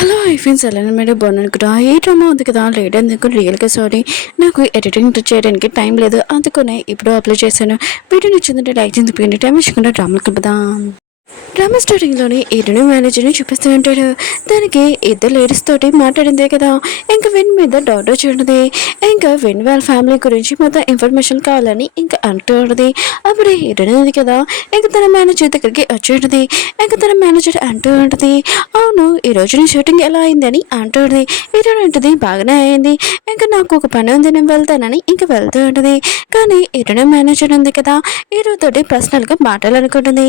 Hello ఐఫిన్స్ ఎలా madam బాగున్నాను కదా. ఏ డ్రామా ఉంది కదా లేటెందుకు రియల్గా సారీ, నాకు ఎడిటింగ్ చేయడానికి టైం లేదు, అందుకనే ఇప్పుడు అప్లై చేశాను. వీడియో నచ్చిందంటే లైక్ చేసి టైం ఇచ్చకుండా డ్రామాకి కదా. డ్రామా స్టార్టింగ్లోనే ఈడను మేనేజర్ని చూపిస్తూ ఉంటాడు. దానికి ఇద్దరు లేడీస్ తోటి మాట్లాడిందే కదా, ఇంకా విన్ మీద డౌట్ చూడది. ఇంకా విన్ వాళ్ళ ఫ్యామిలీ గురించి మొత్తం ఇన్ఫర్మేషన్ కావాలని ఇంకా అంటూ ఉంటుంది. అప్పుడు ఈడను ఉంది కదా, ఇంకా తన మేనేజర్ దగ్గరికి వచ్చి ఉంటుంది. ఇంకా తన మేనేజర్ అంటూ ఉంటుంది, అవును ఈ రోజు నీ షూటింగ్ ఎలా అయిందని అంటూ ఉంటుంది. ఈడను ఉంటుంది, బాగానే అయింది, ఇంకా నాకు ఒక పని ఉంది నేను వెళ్తానని ఇంకా వెళ్తూ ఉంటుంది. కానీ ఈడను మేనేజర్ ఉంది కదా, హీరోతోటి పర్సనల్గా మాట్లాడాలనుకుంటుంది.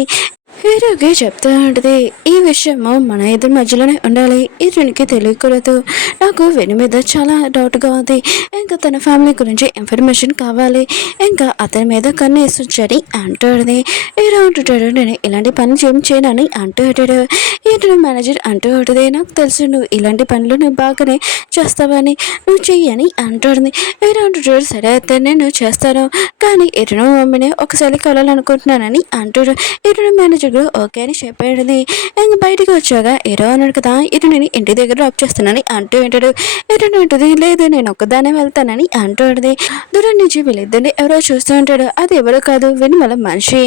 హీరోకి చెప్తూ ఉంటుంది, ఈ విషయము మన ఇద్దరి మధ్యలోనే ఉండాలి, హీరోనికి తెలియకూడదు. నాకు వెను మీద చాలా డౌట్గా ఉంది, ఇంకా తన ఫ్యామిలీ గురించి ఇన్ఫర్మేషన్ కావాలి, ఇంకా అతని మీద కన్ను వేసొచ్చని అంటాడు. హీరో అంటుంటాడు, నేను ఇలాంటి పనులు ఏం చేయనని అంటూ ఉంటాడు. హీరో మేనేజర్ అంటూ ఉంటుంది, నాకు తెలుసు నువ్వు ఇలాంటి పనులు నువ్వు బాగానే చేస్తావని, నువ్వు చెయ్యని అంటుంది. హీరో అంటుంటాడు, సరే అయితే నేను చేస్తాను, కానీ హీరో మమ్మీని ఒకసారి కలాలనుకుంటున్నానని అంటాడు. హీరో మేనేజర్ ఓకే అని చెప్పాడు. ఇంక బయటికి వచ్చాక హీరో అన్నాడు కదా, ఇటు నేను ఇంటి దగ్గర డ్రాప్ చేస్తానని అంటూ ఉంటాడు. ఇటు ఉంటుంది, లేదు నేను ఒక్కదానే వెళ్తానని అంటూ ఉంటుంది. దూరం నుంచి వీళ్ళిద్దరిని ఎవరో చూస్తూ ఉంటాడు. అది ఎవరో కాదు, వెనుమల మనిషి.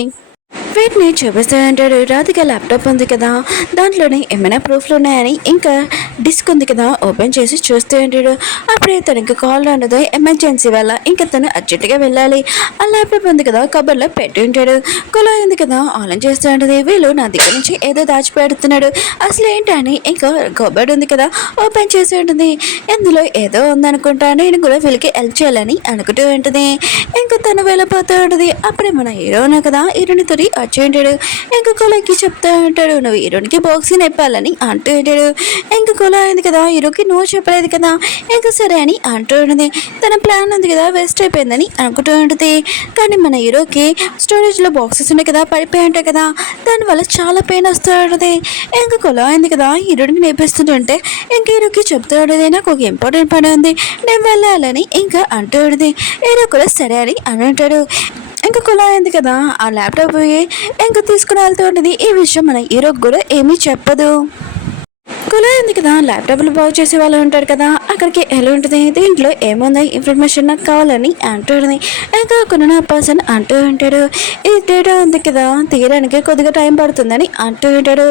వీటిని చూపిస్తూ ఉంటాడు. రాధిక ల్యాప్టాప్ ఉంది కదా, దాంట్లోనే ఏమైనా ప్రూఫ్లు ఉన్నాయని ఇంకా డిస్క్ ఉంది కదా ఓపెన్ చేసి చూస్తూ ఉంటాడు. అప్పుడే తనకి కాల్ రానదో ఎమర్జెన్సీ వల్ల ఇంకా తను అర్జెంటుగా వెళ్ళాలి. ఆ ల్యాప్టాప్ ఉంది కదా కబర్లో పెట్టి ఉంటాడు. కుళాయి ఉంది కదా ఆన్ చేస్తూ ఉంటుంది. వీళ్ళు నా దగ్గర నుంచి ఏదో దాచిపెడుతున్నాడు, అసలు ఏంటని ఇంకా కబర్డ్ ఉంది కదా ఓపెన్ చేసి ఉంటుంది. ఇందులో ఏదో ఉందనుకుంటా, నేను కూడా వీళ్ళకి హెల్ప్ చేయాలని అనుకుంటూ ఉంటుంది. ఇంకా తను వెళ్ళిపోతూ ఉంటుంది. అప్పుడే మన హీరోనే కదా హీరోని తోటి వచ్చి ఉంటాడు. ఇంకా కులాయికి చెప్తూ ఉంటాడు, నువ్వు హీరోనికి బాక్సింగ్ నేర్పాలని అంటూ ఉంటాడు. ఇంకా కులా అయింది కదా, హీరోకి నువ్వు చెప్పలేదు కదా, ఇంకా సరే అని అంటూ ఉంటుంది. తన ప్లాన్ ఉంది కదా వేస్ట్ అయిపోయిందని అనుకుంటూ ఉంటుంది. కానీ మన హీరోకి స్టోరేజ్లో బాక్సెస్ ఉన్నాయి కదా పడిపోయి ఉంటాయి కదా, దానివల్ల చాలా పెయిన్ వస్తూ ఉంటుంది. ఇంకా కులా అయింది కదా హీరోకి నేర్పిస్తుంటే ఇంకా హీరోకి చెప్తూ ఉంటుంది, నాకు ఒక ఇంపార్టెంట్ పని ఉంది నేను వెళ్ళాలని ఇంకా అంటూ ఉంటుంది. హీరో కూడా సరే అని అంటాడు. ఇంకా కులా అయింది కదా, ఆ ల్యాప్టాప్ ఇంకా తీసుకుని వెళ్తూ ఉంటుంది. ఈ విషయం మన హీరోకి కూడా ఏమీ చెప్పదు. కులాయి ఉంది కదా, ల్యాప్టాప్లు బాగు చేసే వాళ్ళు ఉంటారు కదా, అక్కడికి ఎలా ఉంటుంది, దీంట్లో ఏముంది ఇన్ఫర్మేషన్ నాకు కావాలని అంటుంది. ఇంకా కొన్న పర్సన్ అంటూ ఉంటాడు, ఈ డేటా ఉంది కదా తీయడానికి కొద్దిగా టైం పడుతుందని అంటూ ఉంటాడు.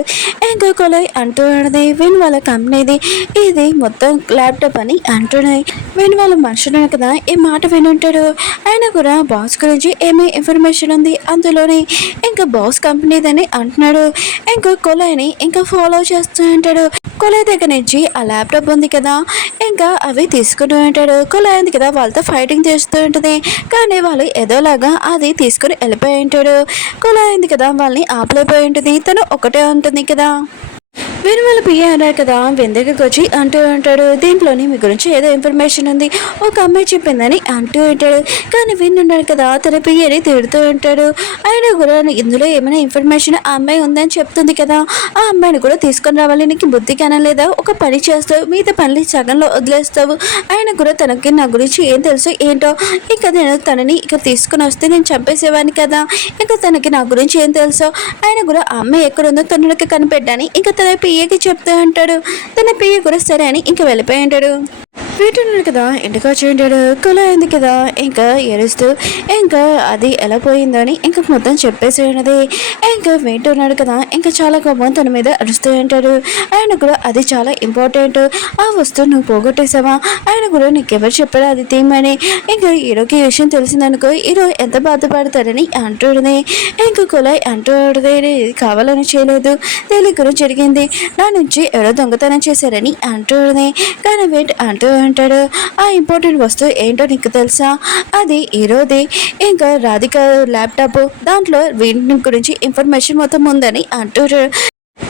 ఇంకా కులాయి అంటూ ఉంటుంది, విన్ వాళ్ళ కంపెనీది ఇది మొత్తం ల్యాప్టాప్ అని అంటున్నాయి. విన్ వాళ్ళ మనుషులు కదా ఈ మాట వినుంటాడు. ఆయన కూడా బాస్ గురించి ఏమీ ఇన్ఫర్మేషన్ ఉంది అందులోనే, ఇంకా బాస్ కంపెనీదని అంటున్నాడు. ఇంకా కులాయిని ఇంకా ఫాలో చేస్తూ ఉంటాడు. కులాయి దగ్గర నుంచి ఆ ల్యాప్టాప్ ఉంది కదా ఇంకా అవి తీసుకుని ఉంటాడు. కులాయి ఉంది కదా వాళ్ళతో ఫైటింగ్ చేస్తూ ఉంటుంది. కానీ వాళ్ళు ఏదోలాగా అది తీసుకుని వెళ్ళిపోయి ఉంటాడు. కులాయి ఉంది కదా వాళ్ళని ఆపలేపోయి ఉంటుంది. తను ఒకటే ఉంటుంది కదా. వీరు వాళ్ళ పియ్య అన్నారు కదా, విన్ దగ్గరికి వచ్చి అంటూ ఉంటాడు, దీంట్లోని మీ గురించి ఏదో ఇన్ఫర్మేషన్ ఉంది, ఒక అమ్మాయి చెప్పిందని అంటూ ఉంటాడు. కానీ విన్ ఉన్నాడు కదా తన పియ్యని తిడుతూ ఉంటాడు. ఆయన కూడా ఇందులో ఏమైనా ఇన్ఫర్మేషన్ ఆ అమ్మాయి ఉందని చెప్తుంది కదా, ఆ అమ్మాయిని కూడా తీసుకొని రావాలి, నీకు బుద్ధి కనలేదా, ఒక పని చేస్తావు మిగతా పనులు సగంలో వదిలేస్తావు. ఆయన కూడా తనకి నా గురించి ఏం తెలుసు ఏంటో, ఇక నేను తనని ఇక తీసుకుని వస్తే నేను చంపేసేవాడిని కదా, ఇక తనకి నా గురించి ఏం తెలుసో, ఆయన కూడా ఆ అమ్మాయి ఎక్కడుందో తనకి కనిపెట్టాని ఇంకా తన పియ్యకి చెప్తూ ఉంటాడు. తన పియ్య కూడా సరే అని ఇంకా వెళ్ళిపోయి ఉంటాడు. వీటున్నాడు కదా ఇంటికి వచ్చి ఉంటాడు. కులా అయింది కదా ఇంకా ఏడుస్తూ ఇంకా అది ఎలా పోయిందని ఇంకా మొత్తం చెప్పేసి ఉన్నది. ఇంకా వింటున్నాడు కదా ఇంకా చాలా కోపం తన మీద అరుస్తూ ఉంటాడు. ఆయన కూడా అది చాలా ఇంపార్టెంట్, ఆ వస్తువు నువ్వు పోగొట్టేసావా, ఆయన కూడా నీకెవరు చెప్పారు అది తీయమని. ఇంకా హీరోకి ఈ విషయం తెలిసిందనుకో హీరో ఎంత బాధపడతాడని అంటుంది. ఇంకా కులాయి అంటుంది, ఇది కావాలని చేయలేదు, తెలియకుండా జరిగింది, నా నుంచి ఎవరో దొంగతనం చేశారని అంటుంది. కానీ వెయిట్ అంటూ అంటాడు, ఆ ఇంపార్టెంట్ వస్తువు ఏంటో నీకు తెలుసా, అది హీరోది, ఇంకా రాధిక ల్యాప్టాప్, దాంట్లో వీటి గురించి ఇన్ఫర్మేషన్ మొత్తం ఉందని అంటారు.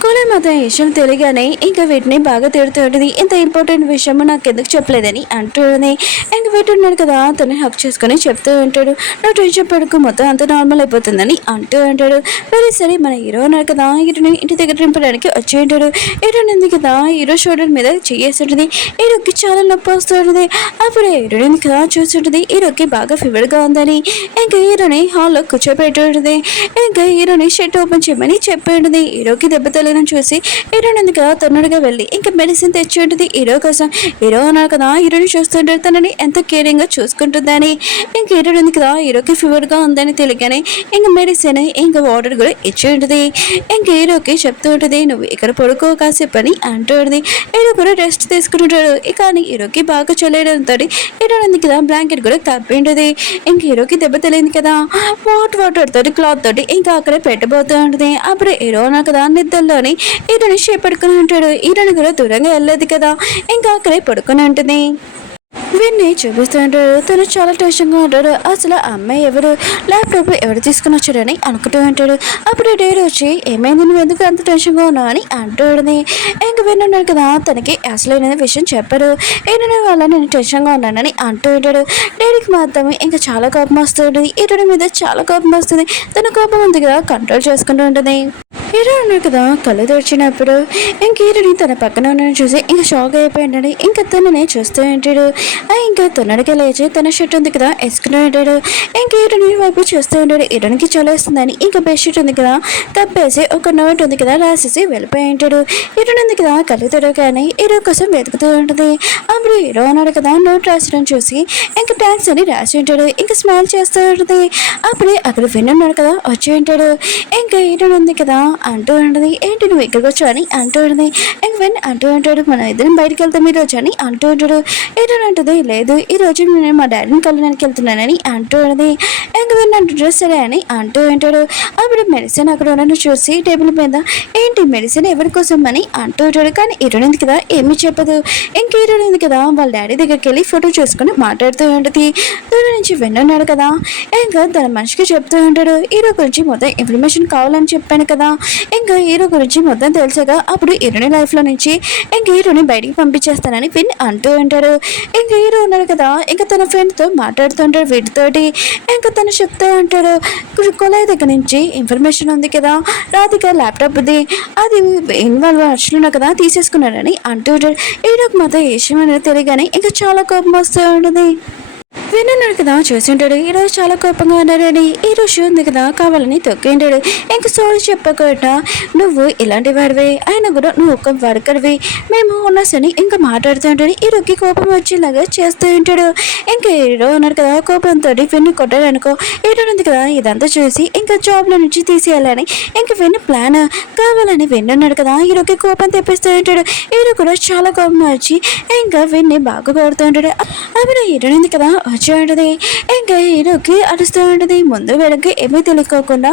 కులాయి మాత్రం విషయం తెలియగానే ఇంకా వీటిని బాగా తిడుతూ ఉంటుంది, ఇంత ఇంపార్టెంట్ విషయం నాకు ఎందుకు చెప్పలేదని అంటుంది. ఇంక వీటున్నాడు కదా తను హక్ చేసుకొని చెప్తూ ఉంటాడు, నువ్వు టెన్షన్ పడుకు మొత్తం అంత నార్మల్ అయిపోతుందని అంటూ ఉంటాడు. వెరీ సరే మన హీరో ఉన్నాడు కదా హీరోని ఇంటి దగ్గర నింపడానికి వచ్చి ఉంటాడు. హీరోని ఉంది కదా హీరో షోల్డర్ మీద చేసి ఉంటుంది. హీరోకి చాలా నొప్పి వస్తూ ఉంటుంది. అప్పుడు హీరోని కదా చూస్తుంటుంది, హీరోకి బాగా ఫీవర్గా ఉందని ఇంకా హీరోని హాల్లో కూర్చోబెట్టి ఉంటుంది. ఇంకా హీరోని షర్ట్ ఓపెన్ చేయమని చెప్పి ఉంటుంది. హీరోకి దెబ్బ జరగడం చూసి హీరోయిన్ ఉంది కదా తొందరగా వెళ్ళి ఇంకా మెడిసిన్ తెచ్చి ఉంటుంది హీరో కోసం. హీరో అన్నారు కదా హీరోని చూస్తుంటారు తనని ఎంత కేరింగ్ గా చూసుకుంటుందని. ఇంక హీరోయిన్ ఉంది కదా హీరోకి ఫీవర్ గా ఉందని తెలియగానే ఇంక మెడిసిన్ ఇంకా వాటర్ కూడా ఇచ్చి ఉంటుంది. ఇంక హీరోకి చెప్తూ ఉంటుంది నువ్వు ఇక్కడ పడుకో కాసేపు అని అంటూ ఉంటుంది. హీరో కూడా రెస్ట్ తీసుకుంటుంటాడు. కానీ హీరోకి బాగా చల్లేయడంతో హీరోయిన్ ఉంది కదా బ్లాంకెట్ కూడా కప్పి ఉంటుంది. ఇంక హీరోకి దెబ్బ తెలియదు కదా వాటర్ తోటి క్లాత్ తోటి ఇంకా అక్కడ పెట్టబోతూ ఉంటుంది. అప్పుడు హీరో అన్నారు కదా నిద్రలోని హీరోని పడుకుని ఉంటాడు. హీరోని కూడా దూరంగా వెళ్ళలేదు కదా ఇంకా అక్కడే పడుకుని ఉంటుంది. వీడిని చూపిస్తూ ఉంటాడు. తను చాలా టెన్షన్గా ఉంటాడు. అసలు ఆ అమ్మాయి ఎవరు, ల్యాప్టాప్ ఎవరు తీసుకుని వచ్చాడని అనుకుంటూ ఉంటాడు. అప్పుడు డేరీ వచ్చి ఏమైంది నువ్వు ఎందుకు అంత టెన్షన్గా ఉన్నావు అని అంటాడుని. ఇంక విన్నాడు కదా తనకి అసలైన విషయం చెప్పారు. ఏంటనే వల్ల నేను టెన్షన్గా ఉన్నానని అంటూ ఉంటాడు. డేరీకి మాత్రం ఇంకా చాలా కోపం వస్తుంది. హీరోని మీద చాలా కోపం వస్తుంది. తన కోపం ఉంది కదా కంట్రోల్ చేసుకుంటూ ఉంటుంది. హీరో అన్నాడు కదా కళ్ళు తెరిచినప్పుడు ఇంక హీరోని తన పక్కన ఉన్నాడని చూసి ఇంకా షాక్ అయిపోయింటాడు. ఇంకా తననే చూస్తూ ఉంటాడు. ఇంకా తొందరగా లేచి తన షర్ట్ ఉంది కదా వేసుకుని ఉంటాడు. ఇంక హీరోని వైపు చూస్తూ ఉంటాడు. హీరోనికి చాలా వేస్తుందని ఇంకా బెడ్షీట్ ఉంది కదా కప్పేసి ఒక నోట్ ఉంది కదా రాసేసి వెళ్ళిపోయి ఉంటాడు. హీరోని ఉంది కదా కళ్ళు తెరగానే హీరో కోసం వెతుకుతూ ఉంటుంది. అప్పుడు హీరో అన్నాడు కదా నోట్ రాసడం చూసి ఇంకా థ్యాంక్స్ అని రాసి ఉంటాడు. ఇంకా స్మైల్ చేస్తూ ఉంటుంది. అప్పుడే అక్కడ విన్నాడు కదా వచ్చి ఉంటాడు. ఇంకా హీరోని ఉంది కదా అంటూ ఉంటుంది. ఏంటి నువ్వు ఇక్కడికి వచ్చావు అని అంటూ ఉంటుంది. ఇంక వెన్ అంటూ ఉంటాడు మనం ఇద్దరం బయటకు వెళ్తాం ఈరోజు అని అంటూ ఉంటాడు. ఏంటని అంటుంది లేదు ఈరోజు నేను మా డాడీని కలవడానికి వెళ్తున్నానని అంటూ ఉంటుంది. ఇంక వెన్ అంటుంటాడు సరే అని అంటూ ఉంటాడు. అప్పుడు మెడిసిన్ అక్కడ ఉన్న చూసి టేబుల్ మీద ఏంటి మెడిసిన్ ఎవరి కోసం అని అంటూ ఉంటాడు. కానీ హీరోయిన్ ఉంది కదా ఏమీ చెప్పదు. ఇంక హీరోయిన్ ఉంది కదా వాళ్ళ డాడీ దగ్గరికి వెళ్ళి ఫోటో చూసుకుని మాట్లాడుతూ ఉంటుంది. దూరం నుంచి విన్నాడు కదా ఇంకా తన మనిషికి చెప్తూ ఉంటాడు. హీరో గురించి మొత్తం ఇన్ఫర్మేషన్ కావాలని చెప్పాను కదా ఇంకా హీరో గురించి మొత్తం తెలిసాక అప్పుడు హీరోని లైఫ్లో నుంచి ఇంక హీరోని బయటికి పంపించేస్తానని విన్ అంటూ ఉంటాడు. ఇంక హీరో ఉన్నాడు కదా ఇంకా తన ఫ్రెండ్తో మాట్లాడుతుంటాడు వీటితోటి. ఇంకా తను చెప్తూ ఉంటాడు కొలాయి దగ్గర నుంచి ఇన్ఫర్మేషన్ ఉంది కదా రాధిక ల్యాప్టాప్ ఉంది అది ఇన్వాల్వ్ వర్షంలో కదా తీసేసుకున్నాడని అంటూ ఉంటాడు. హీరోకి మొత్తం ఏ విషయం అనేది తెలియగానే ఇంకా చాలా కోపం వస్తూ ఉంటుంది. విన్నాడు కదా చూసింటాడు. ఈరోజు చాలా కోపంగా ఉన్నాడని ఈ రోజు ఉంది కదా కావాలని తొక్కింటాడు. ఇంక సారీ చెప్పకుండా నువ్వు ఇలాంటి వాడివే అయినా కూడా నువ్వు ఒక వర్కర్వి మేము ఉన్నసని ఇంకా మాట్లాడుతూ ఉంటాడు. హీరోకి కోపం వచ్చేలాగా చేస్తూ ఉంటాడు. ఇంకా హీరో ఉన్నారు కదా కోపంతో విన్ని కొట్టాడు అనుకో. హీరో ఉంది కదా ఇదంతా చూసి ఇంకా జాబ్లో నుంచి తీసేయాలని ఇంక విన్ని ప్లాన్ కావాలని విన్నాడు కదా హీరోకి కోపం తెప్పిస్తూ ఉంటాడు. హీరో కూడా చాలా కోపం వచ్చి ఇంకా విన్ని బాగా కొడుతూ ఉంటాడు. అప్పుడు హీరో ఉంది కదా వచ్చి ఉంటుంది. ఇంకా హీరోకి అరుస్తూ ఉంటుంది. ముందు వెనక్కి ఏమీ తెలియకోకుండా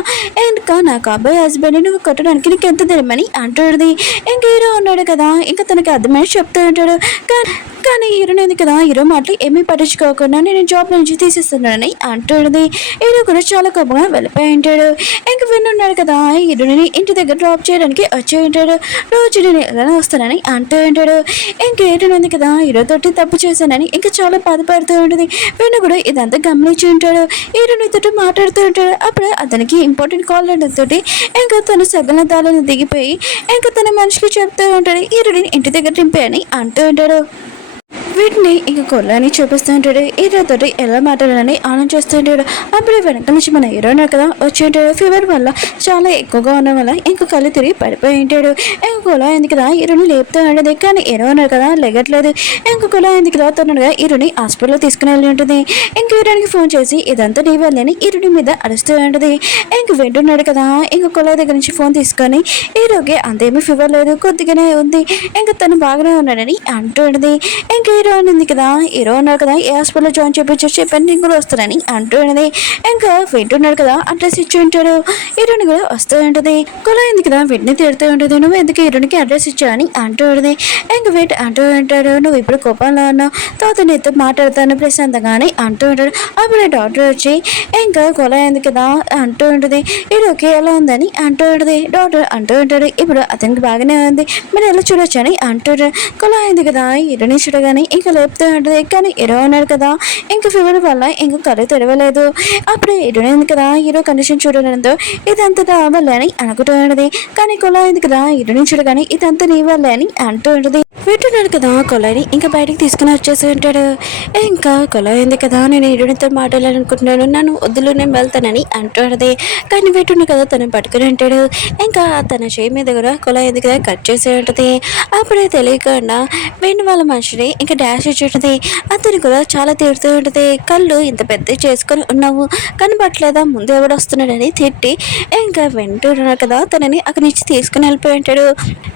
ఇంకా నాకు అబ్బాయి హస్బెండ్ నువ్వు కొట్టడానికి నీకు ఎంత తెలియమని అంటుంది. ఇంక హీరో ఉన్నాడు కదా ఇంకా తనకి అర్థమని చెప్తూ ఉంటాడు. కానీ హీరోని ఉంది కదా హీరో మాటలు ఏమీ పట్టించుకోకుండా నేను జాబ్ నుంచి తీసేస్తున్నానని అంటుంది. హీరో కూడా చాలా కోపంగా వెళ్ళిపోయి ఉంటాడు. ఇంక విన్నాడు కదా హీరోని ఇంటి దగ్గర డ్రాప్ చేయడానికి వచ్చి ఉంటాడు. రోజు నేను ఎలా వస్తానని అంటూ ఉంటాడు. ఇంక హీరోని ఉంది కదా హీరో తోటి తప్పు చేశానని ఇంకా చాలా బాధపడుతూ ఉంటుంది. విన్ను కూడా ఇదంతా గమనించి ఉంటాడు. హీరోని తోటి మాట్లాడుతూ ఉంటాడు. అప్పుడు అతనికి ఇంపార్టెంట్ కాల్ తోటి ఇంకా తను సగల దాలను దిగిపోయి ఇంకా తన మనిషికి చెప్తూ ఉంటాడు హీరోని ఇంటి దగ్గర దింపేయని అంటూ ఉంటాడు. వీటిని ఇంక కొల్లని చూపిస్తూ ఉంటాడు. హీరోతో ఎలా మాట్లాడాలని ఆలోచిస్తూ ఉంటాడు. అప్పుడు వెనక నుంచి మన హీరోనే కదా వచ్చి ఉంటాడు. ఫీవర్ వల్ల చాలా ఎక్కువగా ఉన్న వల్ల ఇంక కళ్ళు తిరిగి పడిపోయి ఉంటాడు. ఇంక కొలా ఎందుకు కదా హీరోని లేపుతూ ఉండదు. కానీ హీరో ఉన్నారు కదా లెగట్లేదు. ఇంక కొలా ఎందుకు కదా తొందరగా హీరోని హాస్పిటల్లో తీసుకుని వెళ్ళి ఉంటుంది. ఇంక హీరోనికి ఫోన్ చేసి ఇదంతా నీ వల్లని హీరోని మీద అరుస్తూ ఉంటుంది. ఇంక వింటున్నాడు కదా ఇంక కొలా దగ్గర నుంచి ఫోన్ తీసుకొని హీరోకి అంతేమీ ఫీవర్ లేదు కొద్దిగానే ఉంది ఇంకా తను బాగానే ఉన్నాడని అంటూ ఉంటుంది. ఇంక హీరో ఉంది కదా హీరో ఉన్నారు కదా ఏ హాస్పిటల్లో జాయిన్ చెప్పాను నేను కూడా వస్తానని అంటూ ఉన్నది. ఇంకా వింటున్నాడు కదా అడ్రస్ ఇచ్చి ఉంటాడు. హీరోని కూడా వస్తూ ఉంటుంది. కొలా ఉంది కదా వీటిని తిడుతూ ఉంటుంది. నువ్వు ఎందుకు హీరోనికి అడ్రస్ ఇచ్చావని అంటూ ఉంటుంది. ఇంకా వీటి అంటూ ఉంటాడు నువ్వు ఇప్పుడు కోపంలో ఉన్నావు తర్వాత నీతో మాట్లాడతాను ప్రశాంతంగాని అంటూ ఉంటాడు. అప్పుడు డాక్టర్ వచ్చి ఇంకా కొలా ఉంది కదా అంటూ ఉంటుంది. హీరోకి ఎలా ఉందని అంటూ ఉంటుంది. డాక్టర్ అంటూ ఉంటాడు ఇప్పుడు అతనికి బాగానే ఉంది మరి ఎలా చూడొచ్చు అని అంటాడు. కొలా ఉంది కదా హీరోని చూడగానే ఇంకా లేపుతూ ఉంటుంది. కానీ హీరో ఉన్నాడు కదా ఇంకా ఫీవర్ వల్ల ఇంకా కళ్ళు తెరవలేదు. అప్పుడు హీరో ఉంది కదా హీరో కండిషన్ చూడడంతో ఇదంతా నా వల్ల అని అనుకుంటూ ఉంటుంది. కానీ కొలా ఉంది కదా హీరోని చూడగానే ఇదంతా నీ వల్ల అని అంటూ ఉంటుంది. వింటున్నాడు కదా కొలాయిని ఇంకా బయటికి తీసుకుని వచ్చేసి ఉంటాడు. ఇంకా కొలాయి ఉంది కదా, నేను ఈడునితో మాట్లాడాలనుకుంటున్నాను, నన్ను వద్దులు నేను వెళ్తానని అంటాడది. కానీ వింటున్నా కదా తను పట్టుకుని ఉంటాడు. ఇంకా తన చేయి మీద కూడా కొలాయి ఉంది కదా కట్ చేసి ఉంటుంది. అప్పుడే తెలియకుండా వెన్ను వాళ్ళ మనిషిని ఇంకా డాష్ ఇచ్చేటది. అతను కూడా చాలా తిడుతూ ఉంటుంది. కళ్ళు ఇంత పెద్ద చేసుకొని ఉన్నావు, కనబట్లేదా ముందు ఎవడు వస్తున్నాడని తిట్టి ఇంకా వింటున్నాడు కదా తనని అక్కడి నుంచి తీసుకుని వెళ్ళిపోయి ఉంటాడు.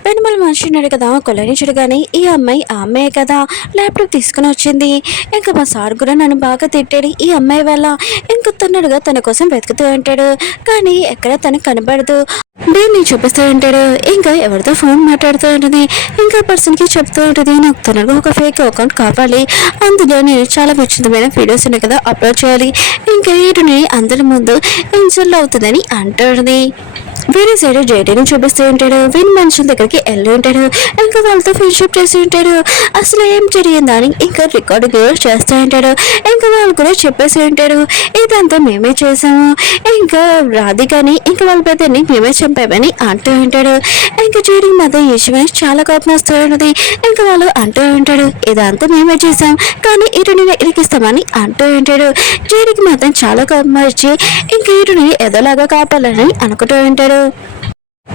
వెనుమల మనిషి ఉన్నాడు కదా కొలాయిని చూడగానే ఈ అమ్మాయి ఆ అమ్మాయి కదా ల్యాప్టాప్ తీసుకుని వచ్చింది. ఇంకా మా సార్ కూడా నన్ను బాగా తిట్టాడు ఈ అమ్మాయి వల్ల. ఇంకా తన్నడుగా తన కోసం వెతుకుతూ ఉంటాడు. కానీ ఎక్కడ తనకు కనబడదు. దీన్ని చూపిస్తూ ఉంటాడు. ఇంకా ఎవరితో ఫోన్ మాట్లాడుతూ ఉంటుంది. ఇంకా పర్సన్కి చెప్తూ ఉంటుంది, నాకు తనగా ఒక ఫేక్ అకౌంట్ కావాలి, అందులో నేను చాలా విచిత్రమైన వీడియోస్ ఉన్నాయి కదా అప్లోడ్ చేయాలి, ఇంకా వీటిని అందరి ముందు ఇన్సల్ట్ అవుతుందని అంటుంది. వేరే సైడ్ జైటీని చూపిస్తూ ఉంటాడు. వీని మనుషుల దగ్గరికి వెళ్ళి ఉంటాడు. ఇంకా వాళ్ళతో ఫ్రెండ్షిప్ చేసి ఉంటాడు. అసలు ఏం జరిగిందని ఇంకా రికార్డింగ్ చేస్తూ ఉంటాడు. ఇంకా వాళ్ళు కూడా చెప్పేసి ఉంటాడు, ఇదంతా మేమే చేసాము, ఇంకా రాధికని ఇంకా వాళ్ళ పెద్దని మేమే చంపామని అంటూ ఉంటాడు. ఇంకా జైడీ మధ్య ఈశ్వరి చాలా కోపం వస్తూ ఉన్నది. ఇంకా వాళ్ళు అంటూ ఉంటాడు, ఇదంతా మేమే చేసాం కానీ ఇటుని ఇరికిస్తామని అంటూ ఉంటాడు. జైడీకి మాత్రం చాలా కోపం వచ్చి ఇంకా ఇటుని ఎదలాగా కాపాలని అనుకుంటూ ఉంటాడు.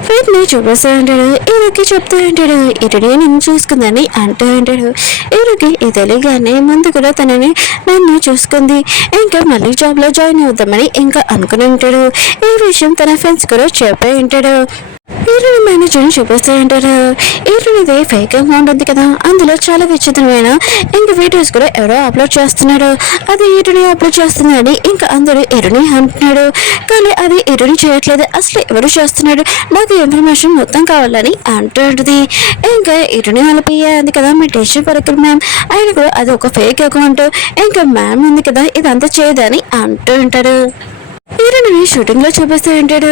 వీటిని చూపిస్తూ ఉంటాడు. ఈరోకి చెప్తూ ఉంటాడు, ఇటుడే నేను చూసుకుందని అంటూ ఉంటాడు. ఈరోకి ఇది తెలియగానే ముందు కూడా తనని నన్ను చూసుకుంది, ఇంకా మళ్ళీ జాబ్లో జాయిన్ అవుతామని ఇంకా అనుకుని ఉంటాడు. ఈ విషయం తన ఫ్రెండ్స్ కూడా చెప్పే ఉంటాడు. ఈరుని మేనేజర్ని చూపిస్తూ ఉంటారు. ఈరునిది ఫేక్ అకౌంట్ ఉంది కదా, అందులో చాలా విచిత్రమైన ఇంకా వీడియోస్ కూడా ఎవరో అప్లోడ్ చేస్తున్నారు, అది ఈరుని అప్లోడ్ చేస్తున్నాడని ఇంకా అందరూ ఈరుని అంటున్నాడు. కానీ అది ఈరుని చేయట్లేదు, అసలు ఎవరు చేస్తున్నాడు, నాకు ఇన్ఫర్మేషన్ మొత్తం కావాలని అంటుంది. ఇంకా ఈరుని వాళ్ళ పియ్య ఉంది కదా మీ టేషన్ పరకల్ మ్యామ్, ఆయన కూడా అది ఒక ఫేక్ అకౌంట్, ఇంకా మ్యామ్ ఉంది కదా ఇదంతా చేయదని అంటూ ఉంటారు. హీరోని షూటింగ్ లో చూపిస్తూ ఉంటాడు.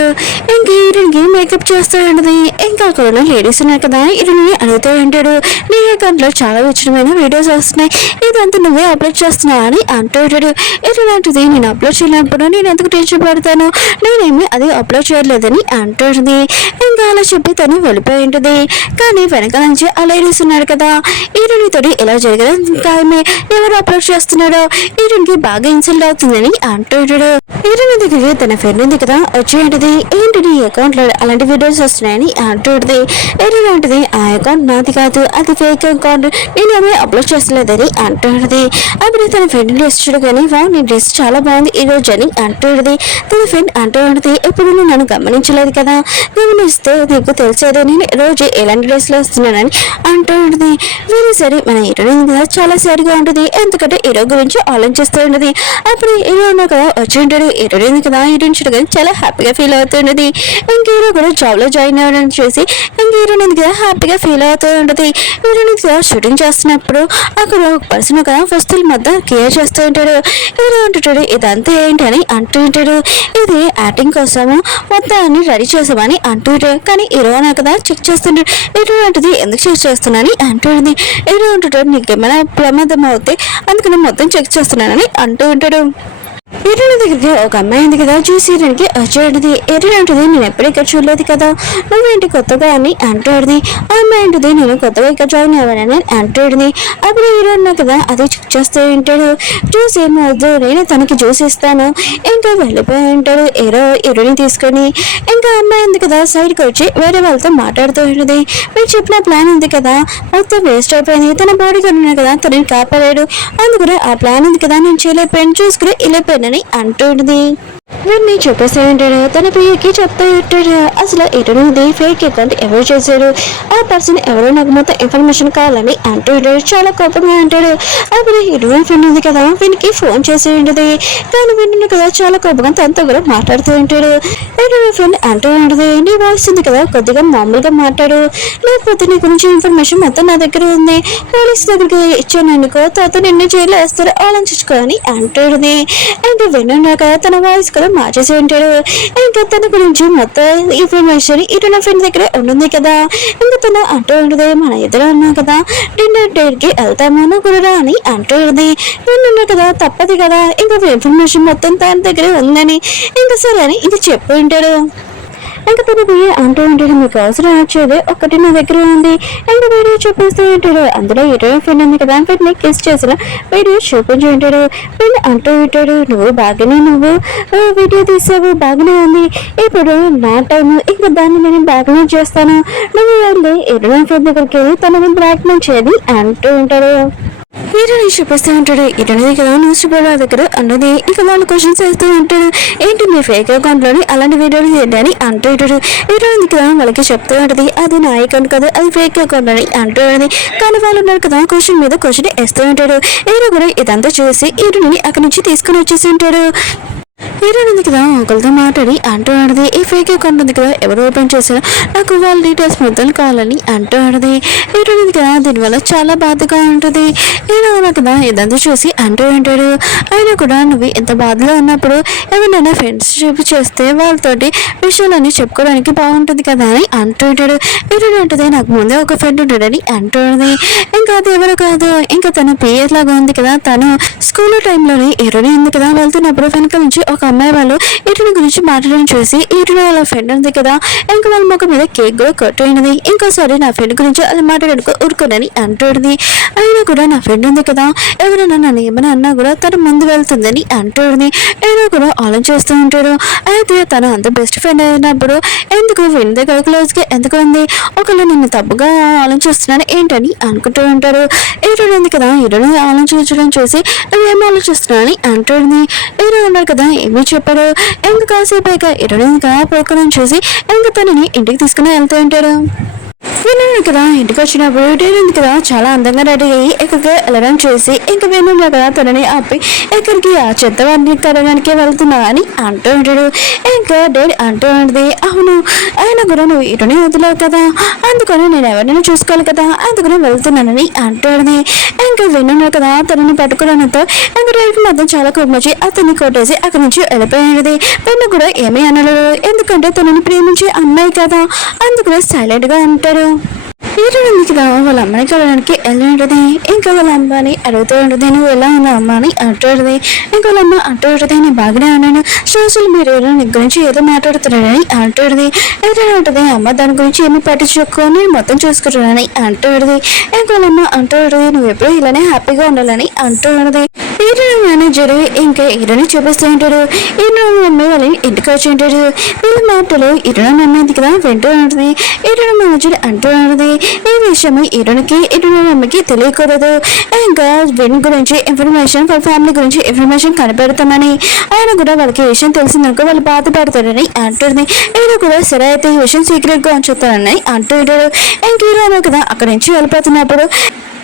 ఇంకా హీరోయిన్కి మేకప్ చేస్తూ ఉంటుంది. ఇంకా అక్కడ లేడీస్ ఉన్నాయి కదా హీరోని అడుగుతూ ఉంటాడు, నీ అకౌంట్ లో చాలా విచిత్రమైన వీడియోస్ వస్తున్నాయి, ఇదంతా నువ్వే అప్లోడ్ చేస్తున్నావు అని అంటూ ఉంటాడు. ఇలాంటిది నేను అప్లోడ్ చేయలేనప్పుడు నేను ఎందుకు టెన్షన్ పడతాను, నేనేమి అది అప్లోడ్ చేయలేదని అంటుంది. ఇంకా అలా చెప్పి తను వెళ్ళిపోయి ఉంటుంది. కానీ వెనక నుంచి ఆ లేడీస్ ఉన్నారు కదా హీరోనితో ఇలా జరిగేది ఖాయమే, ఎవరు అప్లోడ్ చేస్తున్నాడో హీరోయిన్కి బాగా ఇన్సల్ట్ అవుతుందని అంటూ ఉంటాడు. హీరోయిన్ దగ్గరికి తన ఫ్రెండ్ ఉంది కదా వచ్చి ఏంటిది ఏంటిది అకౌంట్ లో అలాంటి వీడియోస్ వస్తున్నాయని అంటుంది. ఏంటంటది ఆ అకౌంట్ నాది కాదు, అది ఫేక్ అకౌంట్, నేనేమీ అప్లోడ్ చేస్తలేదని అంటుంది. అప్పుడు తన ఫ్రెండ్ డ్రెస్ చూడగానే వా నీ డ్రెస్ చాలా బాగుంది ఈ రోజు అని అంటుంది. తన ఫ్రెండ్ అంటూ ఉంటుంది, ఎప్పుడు నువ్వు నన్ను గమనించలేదు కదా, గమనిస్తే నీకు తెలిసేదే నేను రోజు ఎలాంటి డ్రెస్లో వస్తున్నానని అంటూ ఉంటుంది. వేరే సరే మన హీరోయిన్ కదా చాలా సాడ్గా ఉంటుంది, ఎందుకంటే హీరో గురించి ఆలోచిస్తూ ఉంటుంది. అప్పుడు హీరో ఉన్నా కదా వచ్చి ఉంటాడు. హీరోయిన్ కదా హీరోయిన్ చూడగానే చాలా హ్యాపీగా ఫీల్ అవుతుంటుంది. ఇంక హీరో కూడా జాబ్ లో జాయిన్ అవ్వడం చూసి ఇంక హీరోయిన్ కదా హ్యాపీగా ఫీల్ అవుతూ ఉంటుంది. హీరోయిన్ కదా షూటింగ్ చేస్తున్నప్పుడు అక్కడ ఒక పర్సన్ కదా వస్తువుల మధ్య కేర్ చేస్తూ ఉంటాడు. హీరో అంటుంటాడు, ఇదంతా ఏంటని అంటూ ఉంటాడు. ఇది యాక్టింగ్ కోసము మొత్తాన్ని రెడీ చేసామని అంటూ ఉంటాడు. కానీ హీరో కదా చెక్ చేస్తుంటాడు. హీరో అంటుంది ఎందుకు చెక్ చేస్తున్నానని అంటుంది. హీరో అంటుంటాడు, నీకు ఏమైనా ప్రమాదం అవుతే అందుకని మొత్తం చెక్ చేస్తున్నానని అంటూ ఉంటాడు. హీరోయిన్ దగ్గరికి ఒక అమ్మాయి ఉంది కదా చూసి హీరోయిన్కి వచ్చేది. హీరోయిన్ అంటుంది, నేను ఎప్పుడు ఇక్కడ చూడలేదు కదా, నువ్వేంటి కొత్తగా అని అంటాడుది. ఆ అమ్మాయి అంటుంది, నేను కొత్తగా ఇక్కడ జాయిన్ అవ్వాలని అంటాడుది. అప్పుడు హీరోయిన్ కదా అది చెక్ చేస్తూ ఉంటాడు. జ్యూస్ ఏమవుద్దు, నేను తనకి జ్యూస్ ఇస్తాను ఇంకా వెళ్ళిపోయి ఉంటాడు. హీరోయిన్ తీసుకొని ఇంకా అమ్మాయి ఉంది కదా సైడ్కి వచ్చి వేరే వాళ్ళతో మాట్లాడుతూ ఉంటుంది. మీరు చెప్పిన ప్లాన్ ఉంది కదా మొత్తం వేస్ట్ అయిపోయింది, తన బాడీ ఉన్నాడు కదా తనని కాపాడాడు, అందుకనే ఆ ప్లాన్ ఉంది కదా నేను చేయలేకపోయాను, చూసుకుని వెళ్ళిపోయానని అంటుంది. వీడిని చూపేసి ఉంటాడు. తన పిల్లకి చెప్తూ ఉంటాడు, అసలు ఇటునుంది ఫేక్ అకౌంట్ ఎవరు చేశారు, ఆ పర్సన్ ఎవరో నాకు మొత్తం ఇన్ఫర్మేషన్ కావాలని అంటూ ఉంటాడు. చాలా కోపంగా అంటాడు. అప్పుడు ఇటువైపు ఫ్రెండ్ ఉంది కదా వీనికి ఫోన్ చేసి ఉంటుంది. కానీ వీడిని కదా చాలా కోపంగా తనతో కూడా మాట్లాడుతూ ఉంటాడు. ఇటువైపు ఫ్రెండ్ అంటూ ఉంటుంది, నీ వాయిస్ ఉంది కదా కొద్దిగా మామూలుగా మాట్లాడు, లేకపోతే నీ గురించి ఇన్ఫర్మేషన్ మొత్తం నా దగ్గర ఉంది, పోలీస్ దగ్గరికి ఇచ్చాను అనుకో తర్వాత నిన్ను జైలు వేస్తారు ఆలోచించుకో అని అంటుంది. ఇంకా విన్నాక కదా తన వాయిస్ కూడా మార్చేసి ఉంటాడు. ఇంకా తన గురించి మొత్తం ఇన్ఫర్మేషన్ ఇటు నా ఫ్రెండ్ దగ్గర ఉంటుంది కదా. ఇంకా తను అంటూ ఉంటుంది, మన ఇద్దరు ఉన్నాం కదా డిన్నర్ డేట్కి వెళ్తాము నువ్వు కూడా అని అంటుంది. నేను కదా తప్పదు కదా, ఇంకా ఇన్ఫర్మేషన్ మొత్తం తన దగ్గర ఉందని ఇంకా సరే అని ఇంకా చెప్పి ఉంటాడు. ఇంకా తనది అంటూ ఉంటాడు, మీకు అవసరం వచ్చేది ఒకటి నా దగ్గర ఉంది, ఇంకా వీడియో చూపిస్తూ ఉంటాడు. అందులో హీరోయిన్ ఫ్రెండ్ ఉంది కదా, వీటిని కిస్ చేసిన వీడియో చూపించి ఉంటాడు. వీళ్ళు అంటూ ఉంటాడు, నువ్వు బాగానే వీడియో తీసావు, బాగానే ఉంది, ఇప్పుడు నా టైం, ఇంకా దాన్ని నేను బాగానే చేస్తాను, నువ్వు వెళ్ళి హీరోయిన్ ఫ్రెండ్ దగ్గరికి తనని బ్లాక్మెయిల్ చేయని అంటూ ఉంటాడు. హీరోని చూపిస్తూ ఉంటాడు. ఇటనేది కదా న్యూస్ పేపర్ దగ్గర అన్నది. ఇక వాళ్ళు క్వశ్చన్స్ వేస్తూ ఉంటాడు, ఏంటి మీ ఫేక్ అకౌంట్ లోని అలాంటి వీడియోలు ఏంటని అంటూ ఉంటాడు. హీరోయిన్ కదా వాళ్ళకి చెప్తూ ఉంటుంది, అది నా అకౌంట్ కదా, అది ఫేక్ అకౌంట్ అని అంటూ ఉంటుంది. కానీ వాళ్ళు ఉన్నారు కదా క్వశ్చన్ మీద క్వశ్చన్ వేస్తూ ఉంటాడు. హీరో కూడా ఇదంతా చూసి హీరోని అక్కడి నుంచి తీసుకుని వచ్చేసి ఉంటాడు. హీరోయిన్ ఉంది కదా ఒకరితో మాట్లాడి అంటూ ఆడది, ఈ ఫేక్ అకౌంట్ ఉంది కదా ఎవరు ఓపెన్ చేశారో నాకు వాళ్ళ డీటెయిల్స్ మొత్తం కావాలని అంటూ ఆడది. హీరోయిన్ ఉంది కదా దీనివల్ల చాలా బాధగా ఉంటుంది. హీరో కదా ఇదంతా చూసి అంటూ ఉంటాడు, అయినా కూడా నువ్వు ఎంత బాధలో ఉన్నప్పుడు ఎవరైనా ఫ్రెండ్షిప్ చేస్తే వాళ్ళతోటి విషయాలన్నీ చెప్పుకోవడానికి బాగుంటుంది కదా అని అంటూ ఉంటాడు. హీరోయిన్ ఉంటుంది, నాకు ముందే ఒక ఫ్రెండ్ ఉంటాడని అంటూ ఉంటుంది. ఇంకా అది ఎవరు కాదు, ఇంకా తన పిఎస్ లాగా ఉంది కదా, తను స్కూల్ టైంలోనే హీరోయిన్ ఉంది కదా వెళ్తున్నప్పుడు వెనక నుంచి ఒక అమ్మాయి వాళ్ళు హీరోయిన్ గురించి మాట్లాడడం చూసి హీరోయిన్ వాళ్ళ ఫ్రెండ్ ఉంది కదా, ఇంకా వాళ్ళ ముఖం మీద కేక్ కూడా కొట్టయినది. ఇంకోసారి నా ఫ్రెండ్ గురించి అలా మాట్లాడుకో ఊరుకోనని అంటుంది. అయినా కూడా నా ఫ్రెండ్ ఉంది కదా, ఎవరైనా నన్ను ఏమైనా అన్నా కూడా తను ముందు వెళ్తుందని అంటుంది. అయినా కూడా ఆలోచిస్తూ ఉంటాడు. అయితే తను అంత బెస్ట్ ఫ్రెండ్ అయినప్పుడు ఎందుకు ఫ్రెండ్ దగ్గర క్లోజ్గా ఎందుకు ఉంది, ఒకళ్ళు నిన్ను తప్పుగా ఆలోచిస్తున్నాను ఏంటని అనుకుంటూ ఉంటారు. హీరోయిన్ ఉంది కదా హీరోయిన్ ఆలోచించడం చూసి నువ్వేం ఆలోచిస్తున్నావు అని అంటుంది. హీరో ఉన్నారు కదా ఏమీ చెప్పారు. ఇంకా కాసేపు హీరోయిన్ కదా పడుకోవడం చూసి ఇంకా తనని ఇంటికి తీసుకుని వెళ్తూ ఉంటాడు. విన్నాను కదా ఇంటికి వచ్చినప్పుడు హీరోయిన్ కదా చాలా అందంగా రెడీ అయ్యి ఎక్కడికి వెళ్ళడం చూసి ఇంకా విన్నాను కదా తనని ఆపి ఎక్కడికి ఆ చెత్తవాడిని కడగానికి వెళ్తున్నా అని అంటూ ఉంటాడు. ఇంకా డాడీ అంటూ ఉంటుంది, అవును ఆయన కూడా నువ్వు హీరోని వదిలేవు కదా, అందుకని నేను ఎవరినైనా చూసుకోవాలి కదా, అందుకని వెళ్తున్నానని అంటుంది. ఇంకా విన్నాను కదా తనని పట్టుకోవడంతో ఇంకా రైట్ మధ్య చాలా కోపమొచ్చి అతన్ని కొట్టేసి అక్కడి నుంచి వెళ్ళిపోయినది. పెన్ను కూడా ఏమీ అనలేదు, ఎందుకంటే తనని ప్రేమించే అమ్మాయి కదా, అందుకని సైలెంట్ గా ఉంటాడు. హీరోయిన్ కదా వాళ్ళ అమ్మని కలవడానికి వెళ్ళి ఉంటుంది. ఇంకా వాళ్ళ అమ్మని అడుగుతూ ఉంటుంది, నువ్వు ఎలా ఉన్నావు అమ్మ అని అంటుంది. ఇంకా వాళ్ళ అమ్మ అంటూ ఉంటుంది, నేను బాగానే ఉన్నాను, సోషల్ మీడియాలో నీ గురించి ఏదో మాట్లాడుతున్నానని అంటుంది. ఏదైనా ఉంటుంది, అమ్మ దాని గురించి ఏమి పట్టించుకొని మొత్తం చూసుకుంటున్నానని అంటుంది. ఇంకా వాళ్ళ అమ్మ అంటూ ఉంటుంది, నువ్వు ఎప్పుడు ఇలానే హ్యాపీగా ఉండాలని అంటుంది. హీరోయిన్ మేనేజర్ ఇంకా హీరోని చూపిస్తూ ఉంటాడు. హీరోయిన్ మమ్మీ వాళ్ళని ఇంటికి వచ్చి ఉంటాడు. వీళ్ళ మాటలు హీరోయిన్ అమ్మేది కదా వింటూ ఉంటుంది. హీరోయిన్ మేనేజర్ అంటూ ఉంటుంది, ఈ విషయం హీరోయిన్కి హీరోయిన్ మమ్మీకి తెలియకూడదు, ఇంకా విన్ గురించి ఇన్ఫర్మేషన్ వాళ్ళ ఫ్యామిలీ గురించి ఇన్ఫర్మేషన్ కనిపెడతామని, ఆయన కూడా వాళ్ళకి ఈ విషయం తెలిసిందనుకో వాళ్ళు బాధపడతారని అంటుంది. హీరో కూడా సరే అయితే ఈ విషయం సీక్రెట్ గా ఉంచుతానని అంటూ ఉంటాడు. ఇంక హీరోయిన్ కదా అక్కడి నుంచి వెళ్ళిపోతున్నప్పుడు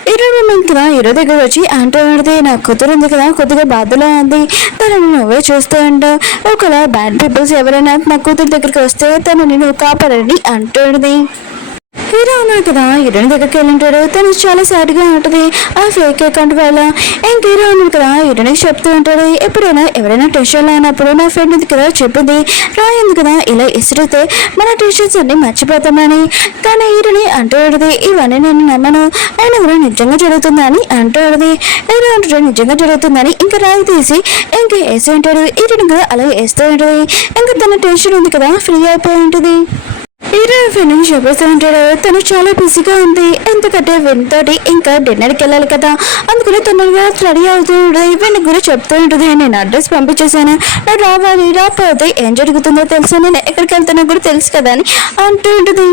హీరోయిన్ కదా హీరో దగ్గర వచ్చి అంటూ ఆడితే నా కూతురు ఉంది కదా కొద్దిగా బాధలో ఉంది, తనని నువ్వే చూస్తూ ఉంటావు, ఒకవేళ బ్యాడ్ పీపుల్స్ ఎవరైనా నా కూతురు దగ్గరికి వస్తే తనని నువ్వు కాపాడని అంటుంది. హీరో ఉన్నారు కదా హీరోయిన్ దగ్గరికి వెళ్ళింటాడు. తను చాలా సాడ్ గా ఉంటుంది ఆ ఫేక్ అకౌంట్ వల్ల. ఇంక హీరో ఉన్నారు కదా హీరోయిన్ చెప్తూ ఉంటాడు, ఎప్పుడైనా ఎవరైనా టెన్షన్ లో ఉన్నప్పుడు నా ఫ్రెండ్ ఉంది కదా చెప్పింది రాయింది కదా ఇలా ఇసిరితే మన టెన్షన్స్ అన్ని మర్చిపోతామని. కానీ హీరోని అంటూ ఉంటుంది, ఇవన్నీ నేను నమ్మను, అయినా కూడా నిజంగా జరుగుతుందా అని అంటూ ఉంటుంది. హీరో అంటాడు నిజంగా జరుగుతుందని ఇంకా రాయి తీసి ఇంకా వేసి ఉంటాడు. హీరోని కూడా అలా వేస్తూ ఉంటుంది. ఇంకా తన టెన్షన్ ఉంది కదా ఫ్రీ అయిపోయి ఉంటుంది. హీరోయిన్ ఫ్రెండ్ చూపిస్తూ ఉంటాడు, తను చాలా బిజీగా ఉంది, ఎందుకంటే విన్తోటి ఇంకా డిన్నర్కి వెళ్ళాలి కదా, అందుకని తొందరగా రెడీ అవుతూ ఉంటుంది. ఇవన్నీ కూడా చెప్తూ ఉంటుంది, నేను అడ్రస్ పంపించేశాను, నువ్వు రావాలి, రాకపోతే ఏం జరుగుతుందో తెలుసు, నేను ఎక్కడికి వెళ్తానో కూడా తెలుసు కదా అని అంటూ ఉంటుంది.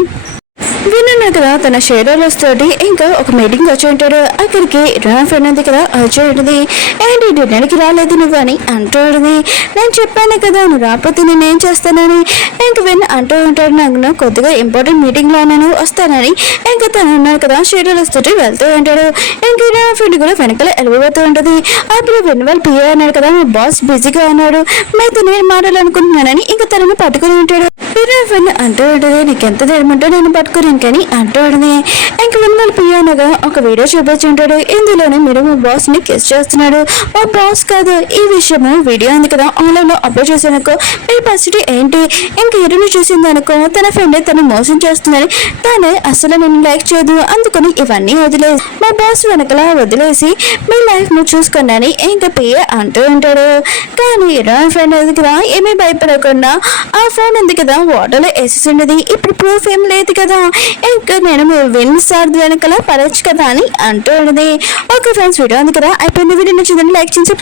విన్నాను కదా తన షేరోలర్స్ తోటి ఇంకా ఒక మీటింగ్ వచ్చి ఉంటాడు. అక్కడికి నా ఫ్రెండ్ ఉంది కదా వచ్చి ఉంటుంది. ఏంటి డిన్నర్కి రాలేదు నువ్వు అని అంటూ ఉంటుంది. నేను చెప్పాను కదా నువ్వు రాకపోతే నేను ఏం చేస్తానని. ఇంక విన్ అంటూ ఉంటాడు, నాకు కొద్దిగా ఇంపార్టెంట్ మీటింగ్లో ఉన్నాను వస్తానని. ఇంకా తను ఉన్నారు కదా షేరోలర్స్ తోటి వెళ్తూ ఉంటాడు. ఇంక నా ఫ్రెండ్ కూడా వెనకాల వెళ్ళిపోతూ ఉంటుంది. అప్పుడు విన్ వాళ్ళు పిఏ అన్నాడు కదా మా బాస్ బిజీగా ఉన్నాడు, మీతో నేను మాట్లాడాలనుకుంటున్నానని ఇంకా తనని పట్టుకుని ఉంటాడు. ఫ్రెండ్ అంటూ ఉంటుంది, నీకు ఎంత ధైర్యమంటో నేను పట్టుకుని కానీ అంటూ ఉంటుంది. ఇంక విన్ పియానగా ఒక వీడియో చూపించుంటాడు. ఇందులోనే మీరు మా బాస్ ని కిస్ చేస్తున్నాడు, మా బాస్ కాదు, ఈ విషయము వీడియో ఉంది కదా ఆన్లైన్ లో అప్లోడ్ చేసానుకో మీ పరిస్థితి ఏంటి, ఇంక హీరోని చూసింది అనుకో తన ఫ్రెండ్ తను మోసం చేస్తుందని, తనే అసలు నేను లైక్ చేయదు, అందుకని ఇవన్నీ వదిలేసి మా బాస్ వెనకలా వదిలేసి మీ లైఫ్ ను చూసుకోండి అని ఇంకా పిఏ అంటూ ఉంటాడు. కానీ హీరో ఫ్రెండ్ ఉంది కదా ఏమీ భయపడకుండా ఆ ఫోన్ ఉంది కదా వాటర్లో వేసేసిండేది. ఇప్పుడు ప్రూఫ్ ఏం లేదు కదా, ఇంకా నేను విన్ సార్ వెనకాల పడచ్చు కదా అని అంటూ ఉన్నది. ఓకే ఫ్రెండ్స్, వీడియో ఉంది కదా అయిపోయింది. వీడియో నచ్చిందని లైక్ చేసి